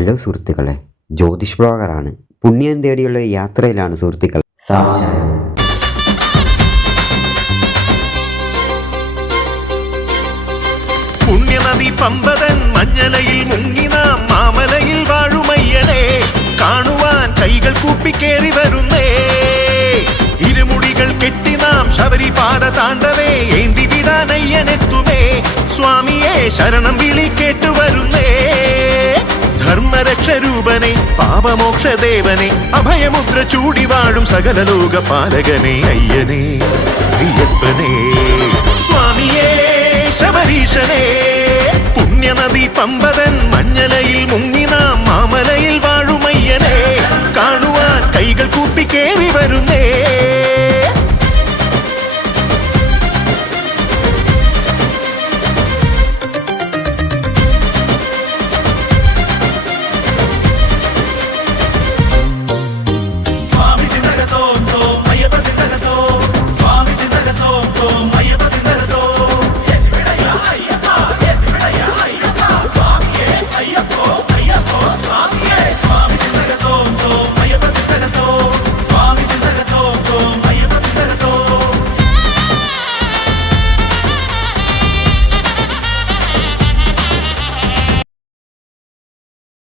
Hello സുഹൃത്തുക്കളെ, ജ്യോതിഷ് ബ്ലോഗറാണ്. പുണ്യം തേടിയുള്ള യാത്രയിലാണ് സുഹൃത്തുക്കൾ. പുണ്യനദി പമ്പതൻ മഞ്ഞലയിൽ മുങ്ങി നാം മാമലയിൽ വാഴുമയ്യനെ കാണുവാൻ കൈകൾ കൂപ്പിക്കേറി വരുന്നേ. ഇരുമുടികൾ കെട്ടി നാം ശബരിപാത താണ്ടവേ ഏന്തി വിടാനയ്യനെത്തുമേ. സ്വാമിയെ ശരണം വിളി കേട്ടു വരുന്നേ. ധർമ്മരക്ഷരൂപനെ പാപമോക്ഷദേവനെ അഭയമുദ്ര ചൂടി വാഴും സകല ലോക പാലകനെ അയ്യനെ അയ്യപ്പനെ സ്വാമിയേ ശബരീശനെ. പുണ്യനദി പമ്പതൻ മഞ്ഞലയിൽ മുങ്ങി നാം മാമലയിൽ വാഴുമയ്യനെ കാണുവാൻ കൈകൾ കൂപ്പിക്കേറി വരുന്നേ.